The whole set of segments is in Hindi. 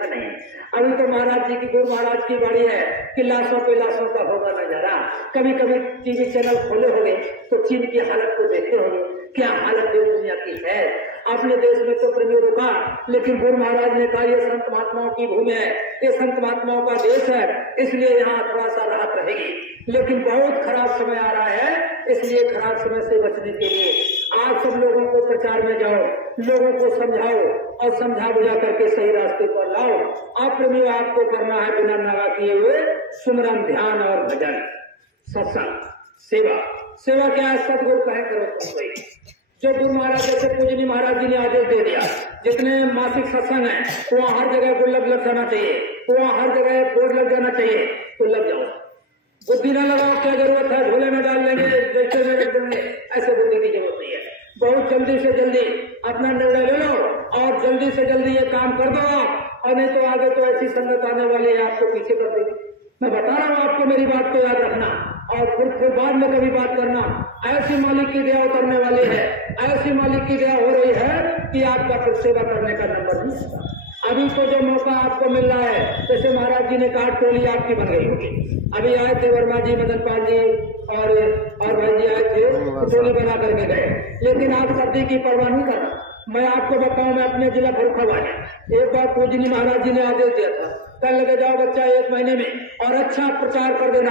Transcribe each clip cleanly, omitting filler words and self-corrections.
देखा नहीं। अभी तो महाराज जी की, गुरु महाराज की बाड़ी है कि लाशों पे लाशों का होगा नजारा। कभी कभी टीवी चैनल खोले होंगे तो चीन की हालत को देखते होंगे, क्या हालत देश दुनिया की है। अपने देश में तो प्रेमी रुका, लेकिन गुरु महाराज ने कहा ये संत महात्माओं की भूमि है, ये संत महात्माओं का देश है, इसलिए यहाँ थोड़ा सा राहत रहेगी। लेकिन बहुत खराब समय आ रहा है, इसलिए खराब समय से बचने के लिए आप सब लोगों को प्रचार में जाओ, लोगों को समझाओ और समझा बुझा करके सही रास्ते पर लाओ। आप प्रेमी आपको करना है बिना नागा किए हुए सुमरन, ध्यान और भजन, सत्संग, सेवा। सेवा क्या है? सदगुरु कहे करो तुम कोई। जो गुरु महाराज जैसे पूजनी महाराज जी ने आदेश दे दिया, जितने मासिक सत्संग है वहाँ हर जगह गुल्लक लग जाना चाहिए, वहाँ हर जगह बोर्ड लग जाना चाहिए, तो लग जाओ। बुद्धि न लगाओ, क्या जरूरत है, झोले में डाल लेंगे, रस्ते में रख देंगे, ऐसे बुद्धि की जरूरत नहीं है। बहुत जल्दी से जल्दी अपना निर्णय ले लो और जल्दी से जल्दी ये काम कर दो आप, और नहीं तो आगे तो ऐसी संगत आने वाली है आपको पीछे कर देगी। मैं बता रहा हूँ आपको, मेरी बात को याद रखना और फिर बाद में कभी बात करना। ऐसी मालिक की दया उतरने वाली है, ऐसी मालिक की दया हो रही है कि आपका फिर सेवा करने का नंबर नहीं आता। अभी तो जो मौका आपको मिल रहा है, जैसे महाराज जी ने कहा टोली आपकी बन गई होगी। अभी आए थे वर्मा जी, मदन पाल जी और भाई जी आए थे, टोली बना करके गए, लेकिन आप सर्दी की परवाह नहीं करना। मैं आपको बताऊं, मैं अपने जिला फरुखाबाद एक बार पूजनी महाराज जी ने आदेश दिया था, कल लगे जाओ बच्चा 1 महीने में और अच्छा प्रचार कर देना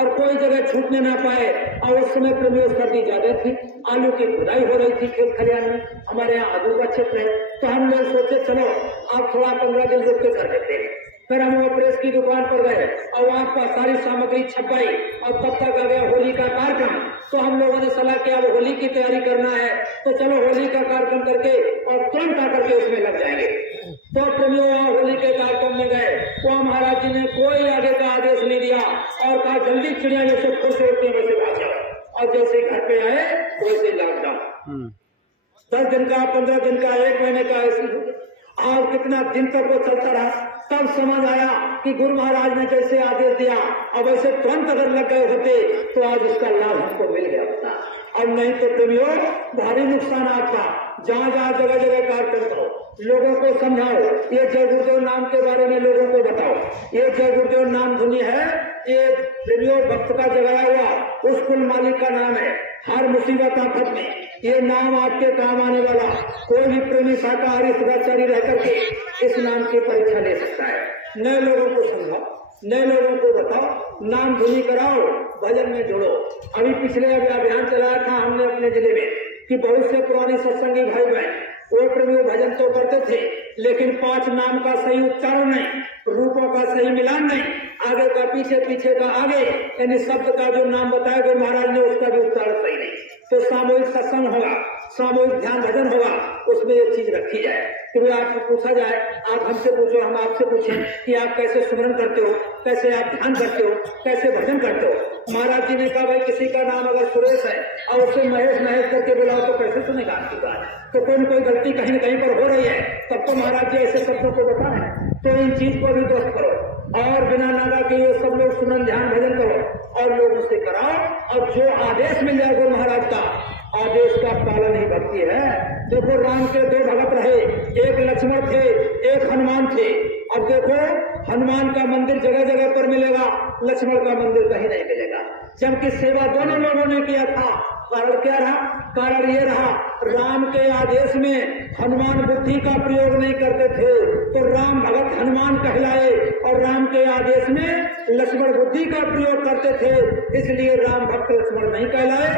और कोई जगह छूटने ना पाए। और उस समय प्रेमी सर्दी ज्यादा थी, आलू की खुदाई हो रही थी खेत खलिहान में, हमारे यहाँ आलू का क्षेत्र है, तो हम लोग सोचे चलो आप थोड़ा 15 दिन रुक के कर देते हैं। फिर हम वो प्रेस की दुकान पर गए और वहाँ पर सारी सामग्री छपाई और तब तक आ गया होली का कार्यक्रम। तो हम लोगों ने सलाह किया वो होली की तैयारी करना है, तो चलो होली का कार्यक्रम करके और तुरंत आकर के उसमें लग जाएंगे। तो प्रेमियों वहाँ होली के कार्यक्रम में गए, वहाँ महाराज जी ने कोई आगे का आदेश नहीं दिया और कहा जल्दी चिड़िया जैसे खुश होती है वैसे भाग जाओ। और जैसे घर पे आए वैसे लॉकडाउन 10 दिन का, 15 दिन का, 1 महीने का ऐसी हो गई। और कितना दिन तक वो चलता रहा। तब समझ आया कि गुरु महाराज ने जैसे आदेश दिया और वैसे तुरंत अगर लग गए होते तो आज इसका लाभ हमको मिल गया होता, और नहीं तो प्रेमियों भारी नुकसान आपका। जहाँ जहाँ जगह जगह कार्यक्रम करो, लोगों को समझाओ, ये जय गुरुदेव नाम के बारे में लोगों को बताओ। ये जय गुरुदेव नाम धुनी है, ये प्रेमियों भक्त का जगाया हुआ उस कुल मालिक का नाम है। हर मुसीबत आफत में ये नाम आपके काम आने वाला। कोई भी प्रेमी शाकाहारी सदाचारी रह करके इस नाम की परीक्षा ले सकता है। नए लोगों को समझाओ, नए लोगों को बताओ, नाम धुनी कराओ, भजन में जोड़ो। अभी पिछले अभियान चलाया था हमने अपने जिले में कि बहुत से पुराने सत्संगी भाई बहन वो प्रेमी भजन तो करते थे, लेकिन 5 नाम का सही उच्चारण नहीं, रूपों का सही मिलान नहीं, आगे का पीछे, पीछे का आगे, यानी शब्द का जो नाम बताया गया महाराज ने उसका भी उच्चारण सही नहीं। तो सामूहिक सत्संग होगा, सामूहिक ध्यान भजन होगा, उसमें ये चीज रखी जाए कि भाई आपको पूछा जाए, आप हमसे पूछो, हम आपसे पूछें कि आप कैसे सुमरन करते हो, कैसे आप ध्यान करते हो, कैसे भजन करते हो। महाराज जी ने कहा भाई किसी का नाम अगर सुरेश है और उससे महेश महेश करके बुलाओ तो कैसे सुनेगा आपकी बात। तो कोई न कोई गलती कहीं न कहीं पर हो रही है, तब तो महाराज जी ऐसे शब्दों को बता रहे हैं। तो इन चीज को भी दोस्त करो और बिना नागा के ये सब लोग सुमरन ध्यान भजन करो और लोगों से कराओ। और जो आदेश मिल जाएगा महाराज का, आदेश का पालन ही भक्ति है। देखो राम के 2 भगत रहे, एक लक्ष्मण थे, एक हनुमान थे। अब देखो हनुमान का मंदिर जगह जगह पर मिलेगा, लक्ष्मण का मंदिर कहीं नहीं मिलेगा, जबकि सेवा दोनों लोगों ने किया था। कारण क्या रहा? कारण ये रहा राम के आदेश में हनुमान बुद्धि का प्रयोग नहीं करते थे, तो राम भगत हनुमान कहलाए, और राम के आदेश में लक्ष्मण बुद्धि का प्रयोग करते थे, इसलिए राम भक्त लक्ष्मण नहीं कहलाए,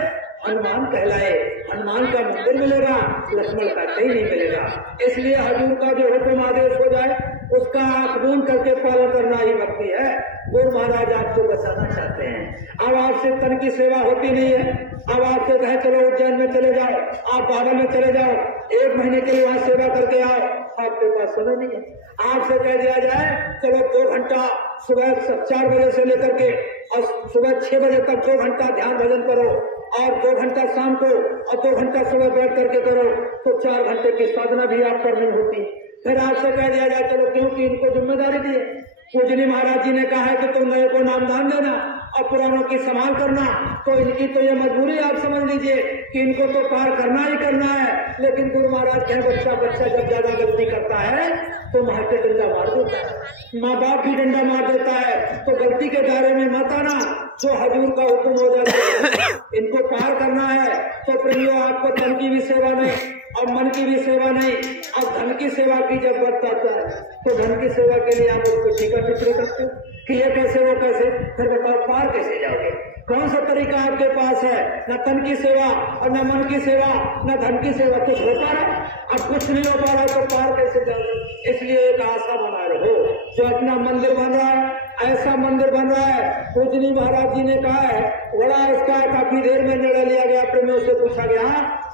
हनुमान कहलाए। हनुमान का मंदिर मिलेगा, लक्ष्मण का कहीं नहीं मिलेगा। इसलिए हजूर का जो हुक्म आदेश हो जाए उसका आकबूल करके पालन करना ही भक्ति है। गुरु महाराज आपको बचाना चाहते हैं। अब आपसे तन की सेवा होती नहीं है। अब आपसे कहे चलो उज्जैन में चले जाओ, आप बाबा में चले जाओ, 1 महीने के लिए वहां सेवा करके आओ, आपके पास समय नहीं है। आपसे कह दिया जाए चलो 2 घंटा सुबह 4 बजे से लेकर के और सुबह 6 बजे तक 2 घंटा ध्यान भजन करो और 2 घंटा शाम को और 2 घंटा सुबह बैठ करके करो, तो 4 घंटे की साधना भी आप पर नहीं होती। फिर आपसे कह दिया जाए चलो, क्योंकि इनको जिम्मेदारी दी है। पूजनी महाराज जी ने कहा है कि तुम नए को नामदान देना, और पुरानों की संभाल करना, तो इनकी तो ये मजबूरी आप समझ लीजिए कि इनको तो पार करना ही करना है। लेकिन गुरु महाराज कहें बच्चा जब ज्यादा गलती करता है तो मार के डंडा मार देता है, माँ बाप भी डंडा मार देता है। तो गलती के दायरे में मत आना, जो हजूर का हुक्म हो जाता है इनको पार करना है। तो प्रियो आपको तन की भी सेवा नहीं और मन की भी सेवा नहीं, और धन की सेवा की जब वक्त आता है तो धन की सेवा के लिए आप उसको टीका टिप्पणी करते हो कि ये कैसे वो कैसे, फिर बताओ पार कैसे जाओगे? कौन सा तरीका आपके पास है? न तन की सेवा और न मन की सेवा न धन की सेवा, कुछ हो पा रहा? अब कुछ नहीं हो पा रहा तो पार कैसे जाओगे? इसलिए एक आशा बनाए रहो। जो अपना मंदिर बन रहा है, ऐसा मंदिर बन रहा है, पूजनी महाराज जी ने कहा है, बड़ा इसका काफी देर में निर्णय लिया गया, प्रेमियों से पूछा गया,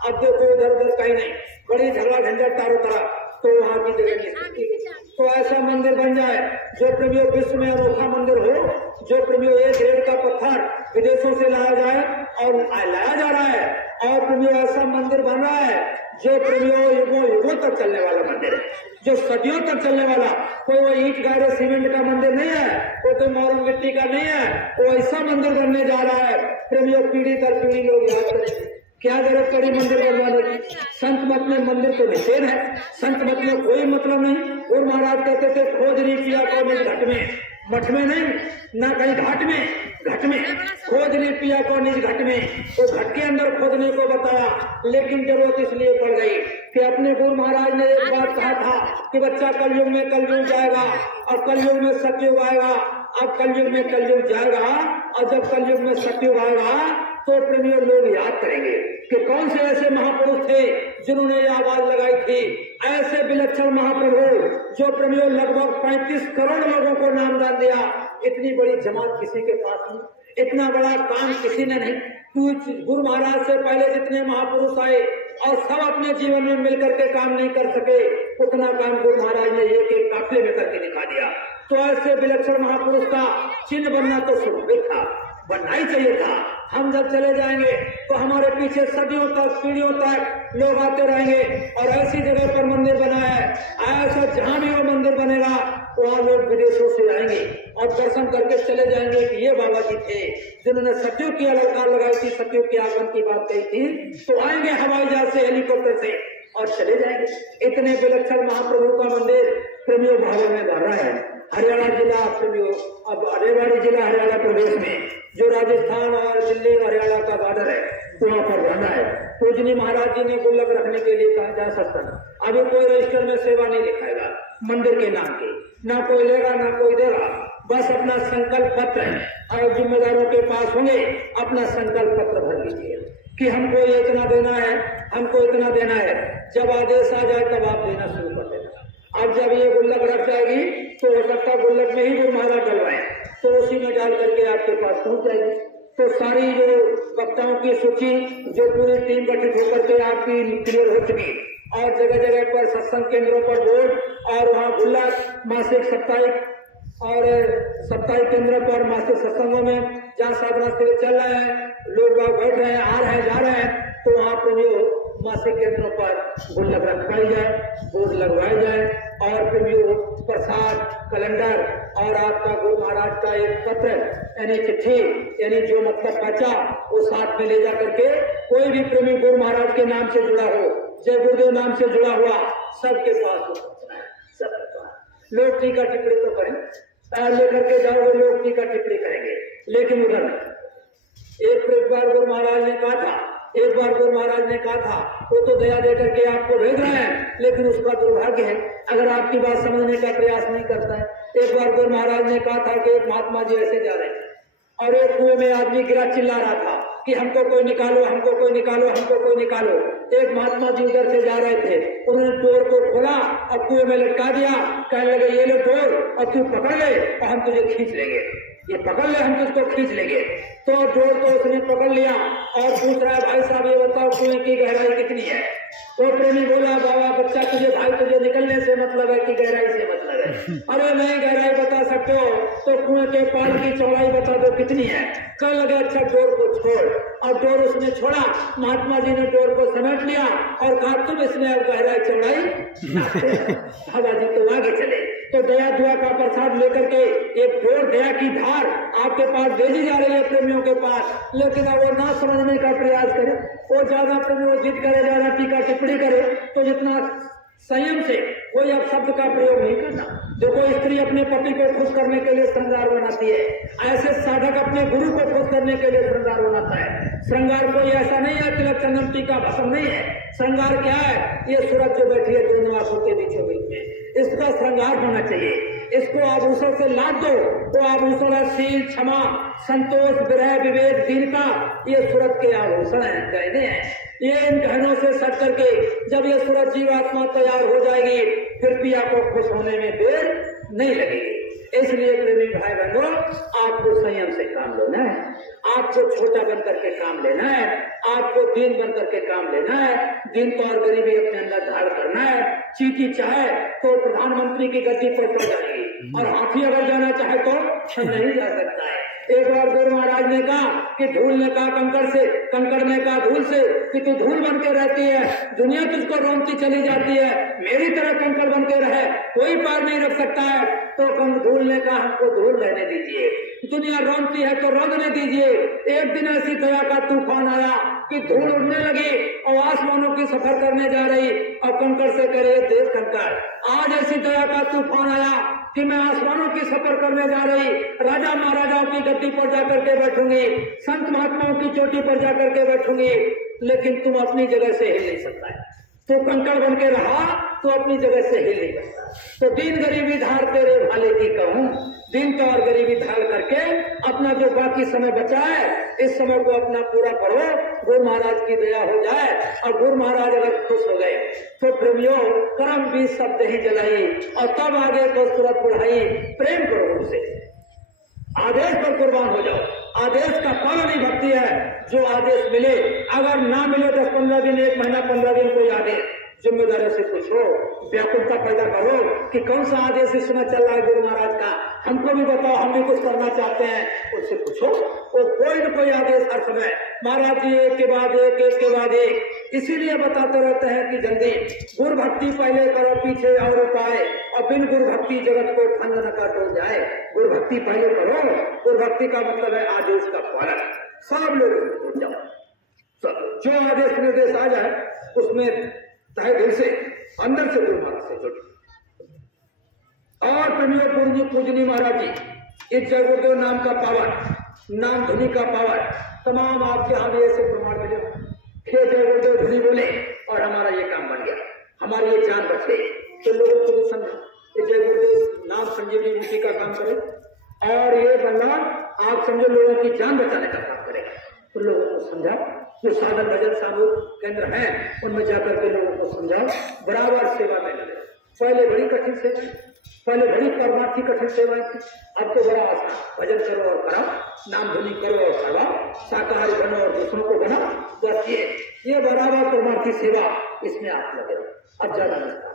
अब देखो इधर उधर कहीं नहीं, बड़ी झगड़ा झंझट चारों तरफ, तो वहां की जगह नहीं सकती। तो ऐसा मंदिर बन जाए जो प्रेमियों विश्व में अनोखा मंदिर हो, जो प्रेमियों एक ग्रेड का पत्थर विदेशों से लाया जाए और लाया जा रहा है, और प्रेमियों ऐसा मंदिर बन रहा है जो प्रेमियों युगों तक चलने वाला मंदिर है, जो सदियों तक चलने वाला। कोई वो ईंट गारे सीमेंट का मंदिर नहीं है, कोई मोरम मिट्टी का नहीं है, वो ऐसा मंदिर बनने जा रहा है प्रेमियों, पीढ़ी दर पीढ़ी लोग याद करेंगे। क्या जरूरत पड़ी मंदिर बनवाने की? संत मत में मंदिर तो निषेध है, संत मत में कोई मतलब नहीं। और महाराज कहते थे खोज नहीं पिया को निज घट में, मठ में नहीं, ना कहीं घाट में, घट में खोज नहीं पिया को निज घट में, तो घट के अंदर खोजने को बताया। लेकिन जरूरत इसलिए पड़ गई कि अपने गुरु महाराज ने एक बात कहा था कि बच्चा कलयुग में कलयुग जाएगा और कलयुग में सतयुग आएगा। अब कलयुग में कलयुग जाएगा और जब कलयुग में सतयुग आएगा तो प्रेमियों लोग याद करेंगे कि कौन से ऐसे महापुरुष थे जिन्होंने ये आवाज लगाई थी। ऐसे विलक्षण महाप्रभु जो प्रेमियों लगभग 35 करोड़ लोगों को नामदान दिया। इतनी बड़ी जमात किसी के पास नहीं, इतना बड़ा काम किसी ने नहीं। गुरु महाराज से पहले जितने महापुरुष आए और सब अपने जीवन में मिलकर के काम नहीं कर सके, उतना काम गुरु महाराज ने एक एक काफले में करके दिखा दिया। तो ऐसे विलक्षण महापुरुष का चिन्ह बनना तो स्वाभाविक था, बनना ही चाहिए था। हम जब चले जाएंगे तो हमारे पीछे सदियों तक पीढ़ियों तक लोग आते रहेंगे। और ऐसी जगह पर मंदिर बना है, ऐसा जहां भी वो मंदिर बनेगा वहां लोग विदेशों से आएंगे और दर्शन करके चले जाएंगे कि ये बाबा जी थे जिन्होंने सत्यों की अलंकार लगाई थी, सत्यों के आगमन की बात कही थी। तो आएंगे हवाई जहाज से, हेलीकॉप्टर से और चले जाएंगे। इतने विलक्षण महाप्रभु का मंदिर प्रेमियों भागों में भर रहा है। हरियाणा जिला प्रेमियों, अब रेवाड़ी जिला हरियाणा प्रदेश में जो राजस्थान और दिल्ली हरियाणा का बॉर्डर है, वहाँ पर बना है। पूजनी महाराज जी ने गुल्लक रखने के लिए कहा जा सकता है। अभी कोई रजिस्टर में सेवा नहीं लिखाएगा मंदिर के नाम की, ना कोई लेगा ना कोई देगा। बस अपना संकल्प पत्र और जिम्मेदारों के पास होंगे, अपना संकल्प पत्र भर लीजिए कि हमको ये इतना देना है, हमको इतना देना है। जब आदेश आ जाए तब आप देना शुरू कर देना। अब जब ये गुल्लक रख जाएगी तो हो सकता है गुल्लक में ही गुरु महाराज डलवाए, तो उसी में डाल करके आपके पास पहुंच जाएगी। तो सारी जो वक्ताओं की सूची जो पूरी टीम गठित होकर के आपकी क्लियर हो चुकी, और जगह जगह पर सत्संग केंद्रों पर बोर्ड और वहाँ गुल्लक मासिक साप्ताहिक और साप्ताहिक केंद्रों पर मासिक सत्संगों में जहाँ साधना शिविर चल रहे हैं, लोग वहाँ बैठ रहे हैं, आ रहे हैं, जा रहे हैं, तो वहाँ पर मासिक केंद्रों पर गुल्लक रखवाई जाए, बोर्ड लगवाए जाए और फिर प्रसाद कैलेंडर और आपका गुरु महाराज का एक पत्र यानी चिट्ठी यानी जो मतलब बचा वो साथ में ले जा करके कोई भी प्रेमी गुरु महाराज के नाम से जुड़ा हो, जय गुरुदेव नाम से जुड़ा हुआ, सबके पास सबके पास। लोग टीका टिप्पणी तो करें, लेकर के जाओगे लोग टीका टिप्पणी करेंगे, लेकिन उधर नहीं। एक बार गुरु महाराज ने कहा था, एक बार गुरु महाराज ने कहा था, वो तो दया दे करके आपको भेज रहे हैं, लेकिन उसका दुर्भाग्य है अगर आपकी बात समझने का प्रयास नहीं करता है। एक बार गुरु महाराज ने कहा था कि एक महात्मा जी ऐसे जा रहे थे और एक कुएं में आदमी गिरा चिल्ला रहा था कि हमको कोई निकालो, हमको कोई निकालो, हमको कोई निकालो। एक महात्मा जी उधर से जा रहे थे, उन्होंने डोर को खोला और कुएं में लटका दिया, कहने लगे ये लो डोर और तू पकड़ ले और हम तुझे खींच लेंगे, ये पकड़ ले हम तुझको खींच लेंगे। तो डोर को उसने पकड़ लिया और पूछ रहा है भाई साहब ये बताओ कुएं की गहराई कितनी है। तो प्रेमी बोला बाबा बच्चा तुझे भाई तुझे निकलने से मतलब है कि गहराई से मतलब है। अरे नहीं गहराई बता सकते हो तो कुएं के पाल की चौड़ाई बता दो कितनी है। कहने लगे अच्छा डोर को छोड़, और डोर उसने छोड़ा, महात्मा जी ने डोर को समेट लिया और कहा तुम इसमें अब गहराई चौड़ाई बाबा जी तो आगे चले। तो दया दुआ का प्रसाद लेकर के एक जोर दया की धार आपके पास भेजी जा रही है प्रेमियों के पास, लेकिन अब वो ना समझने का प्रयास करे, वो ज्यादा प्रेमी जिद करे, ज्यादा टीका टिप्पणी करे, तो जितना संयम से कोई अब शब्द का प्रयोग नहीं करना। जो कोई स्त्री अपने पति को खुश करने के लिए श्रृंगार बनाती है, ऐसे साधक अपने गुरु को खुश करने के लिए श्रृंगार बनाता है। श्रृंगार कोई ऐसा नहीं है तिलक चंदन टीका भस्म नहीं है। श्रृंगार क्या है? ये सूरज जो बैठी है दोनों आंखों के बीचों बीच में, इसका श्रृंगार होना चाहिए। इसको आभूषण से लाद दो तो आभूषण है शील, क्षमा, संतोष, विरह, विवेक, दीनता, ये सूरज के आभूषण है, गहने हैं। ये इन गहनों से सट करके जब ये सूरज जीवात्मा तैयार हो जाएगी, फिर पिया को खुश होने में देर नहीं लगेगी। इसलिए प्रेमी भाई बहनों, आपको संयम से काम लेना है, आपको छोटा बन करके काम लेना है, आपको दीन बन करके काम लेना है, दीन तो और गरीबी अपने अंदर धारण करना है। चींटी चाहे तो प्रधानमंत्री की गद्दी पर चढ़ जाएगी, और हाथी अगर जाना चाहे तो नहीं जा सकता है। एक बार गुरु महाराज ने कहा कि धूल ने कहा कंकड़ से, कंकड़ ने कहा धूल से कि तू धूल बन के रहती है, दुनिया तुझको रोंती चली जाती है, मेरी तरह कंकड़ बन के रहे, कोई पार नहीं रख सकता है। तो धूल ने कहा हमको धूल रहने दीजिए, दुनिया रोंती है तो रोने दीजिए। एक दिन ऐसी दया का तूफान आया कि धूल उड़ने लगी और आसमानों की सफर करने जा रही, और कंकड़ से करे देख कंकड़, आज ऐसी दया का तूफान आया कि मैं आसमानों की सफर करने जा रही, राजा महाराजाओं की गद्दी पर जाकर के बैठूंगी, संत महात्माओं की चोटी पर जाकर के बैठूंगी, लेकिन तुम अपनी जगह से हिल नहीं सकता है। तो कंकड़ बन के रहा तो अपनी जगह से हिल नहीं सकता। तो दीन गरीबी धार तेरे भाले की कहूं, दिन तो और गरीबी धार करके अपना जो बाकी समय बचा है, इस समय को अपना पूरा करो, गुरु महाराज की दया हो जाए। और गुरु महाराज अगर खुश हो गए तो प्रेमियों कर्म भी शब्द ही जलाई, और तब आगे को सूरत बढ़ाई, प्रेम करो उनसे, आदेश पर कुर्बान हो जाओ। आदेश का पालन ही भक्ति है। जो आदेश मिले, अगर ना मिले 10-15 दिन, 1 महीना, 15 दिन कोई आदेश, जिम्मेदारी से पूछो, व्याकुलता पैदा करो कि कौन सा आदेश इस समय चल रहा है गुरु महाराज का, हमको भी बताओ, हम भी कुछ करना चाहते हैं, उससे पूछो। वो कोई न कोई आदेश हर समय महाराज जी एक के बाद एक, एक के बाद एक, इसीलिए बताते रहते हैं कि जल्दी गुरु भक्ति पहले करो, पीछे और उपाय, और बिन गुरु भक्ति जगत को खंड न काटो जाए। गुरु भक्ति पहले करो। गुरु भक्ति का मतलब है आदेश का पालन। सब लोग जाओ, सब जो आदेश निर्देश आ जाए उसमें तहे दिल से, अंदर से गुरु महाराज से जुड़ो। और प्रेमियों पूजनी महाराज जी, इस जय गुरुदेव नाम का पावर, नाम धुनी का पावर, तमाम आपके यहाँ भी ऐसे प्रमाण मिले, जय गुरुदेव धुनी बोले और हमारा ये काम बन गया, हमारी ये जान बच गई। तो लोगों को भी समझो, जय गुरुदेव नाम संजीवनी मुक्ति का काम करे, और ये बंदा आप समझो लोगों की जान बचाने का काम करेगा। तो लोगों को समझाओ, जो साधन भजन सामूहिक केंद्र हैं उनमें जाकर के लोगों को समझाओ, बराबर सेवा में लगे। पहले बड़ी कठिन सेवा, पहले बड़ी परमार्थी कठिन सेवाएं थी, अब तो बड़ा आसान, भजन करो और कराओ, नाम धुनी करो और करवाओ, शाकाहारी बनो और दूसरों को बनाओ, बस ये बराबर परमार्थी सेवा, इसमें आप लगे रहो। अब ज्यादा नमस्कार।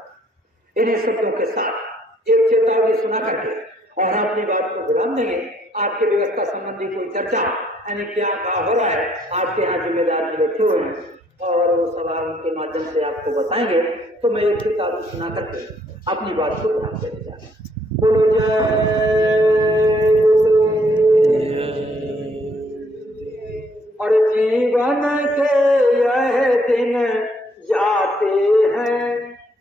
इन्हीं शब्दों के साथ एक चेतावनी सुना करके और अपनी बात को विराम देंगे। आपके व्यवस्था संबंधी कोई चर्चा यानी क्या हो रहा है, आपके यहाँ जिम्मेदार बैठे हुए हैं और वो सवाल के माध्यम से आपको बताएंगे। तो मैं एक किताब सुना करके अपनी बात को विराम देने जा रहा हूँ। बोलो जय। और जीवन के यह दिन जाते हैं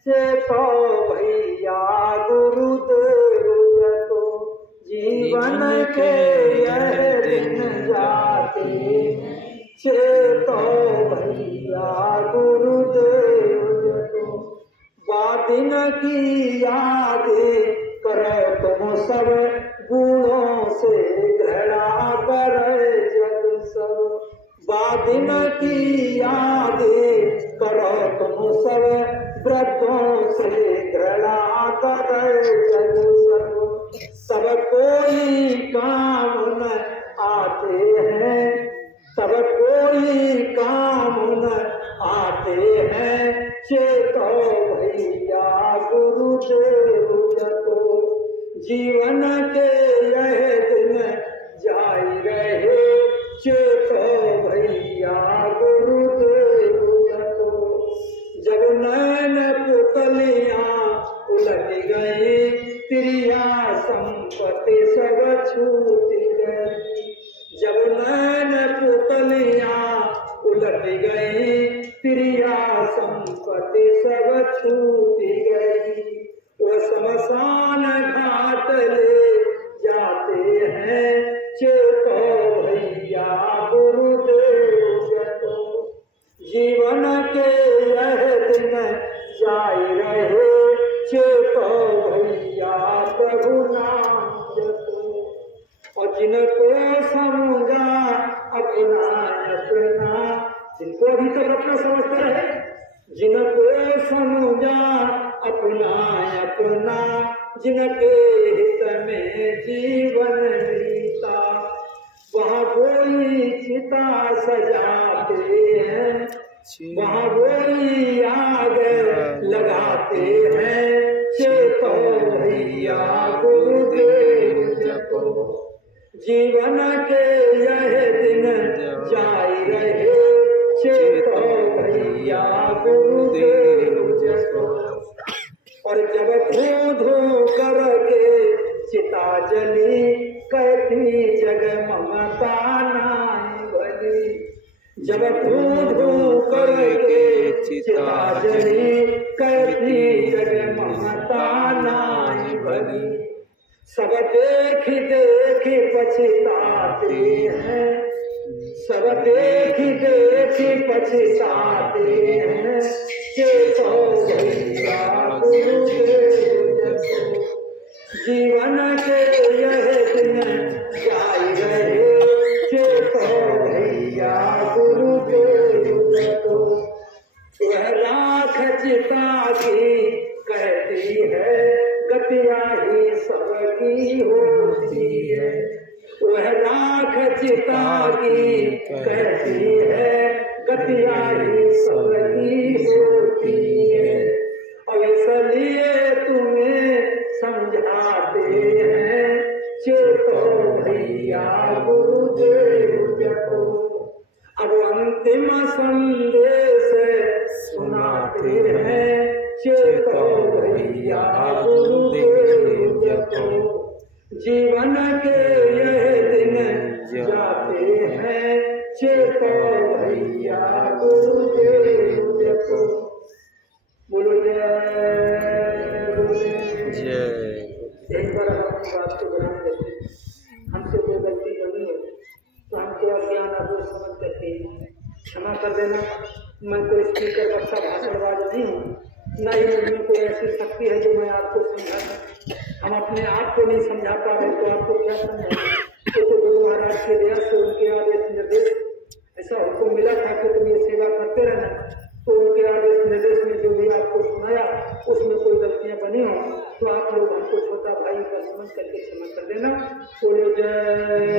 से तो भैया गुरुदेव को, जीवन के यह दिन जाते से तो भैया गुरुदेव को, बादिन की यादें करो तुम सब, गुणों से घृणा करे जग सब, बादिन की यादें करो तुम सब, व्रतों से घृणा करे जग सब, सब कोई काम न आते हैं, सब कोई काम न आते हैं, चेतो भैया गुरुदेव को, जीवन के यह दिन जाई रहे, चेतो भैया गुरुदेव को, जब नैन पुतलियां उलट गई, प्रिया संपत्ति सब छूट गई, जब नैन पुतलिया उलट गई, प्रिया संपत्ति सब छूट गई। वो शमशान घाट ले जाते हैं, चेतो भैया गुरुदेव जतो, जीवन के यह दिन जाए रहे, चेतो भैया प्रभु नाम जपो। और जिनको समझा अपना अपना, जिनको अभी तक अपना समझते रहे, जिनको समझा अपना अपना, जिनके हित में जीवन बीता, वहाँ कोई चिता सजाते हैं, वहाँ कोई आग लगाते हैं, चेतो भैया गुरुदेव जपो, जीवन के यह दिन जाए रहे, चेतो भैया गुरुदेव जपो। और जब धो धो करके चिता जली, कहती जग ममता नाई भली, जब धो धो करके चिता जली, कहती जग ममता नाई भली। सब देख देख पछताते हैं, सब देख देख पछताते हैं, चेतो भैया गुरुदेव जपो, जीवन के यह दिन जाए रहे, चेतो भैया गुरुदेव जपो। वह लाख चिता की कहती है, गतिया ही सबकी होती है, वह लाख चिता की कहती है, गतिया ही सबकी होती है। और इसलिए तुम्हें समझाते हैं, चेतो भैया गुरुदेव जपो। अब अंतिम संदेश सुनाते हैं, चेतो भैया गुरुदेव जपो, जीवन के यह दिन जाते हैं, चेतो भैया गुरुदेव जपो। बोलो जय। एक बार हम अपनी बात को ध्यान देते, हमसे कोई गलती बनी हो तो हम क्या ज्ञान आदर समझ करके क्षमा कर देना। मैं कोई स्पीकर बच्चा भाषणबाज नहीं हूँ, न ही मुझमें कोई ऐसी शक्ति है जो मैं आपको समझा सकूं। हम अपने आप को नहीं समझा पा रहे तो आपको क्या समझाएंगे। तो गुरु महाराज के दया से उनके आदेश निर्देश ऐसा हुक्म मिला था कि तुम ये सेवा करते रहना, तो उनके आदेश निर्देश में जो भी आपको सुनाया उसमें कोई गलतियां बनी हो तो आप लोग हमको छोटा भाई का समझ करके क्षमा कर देना। बोलो जय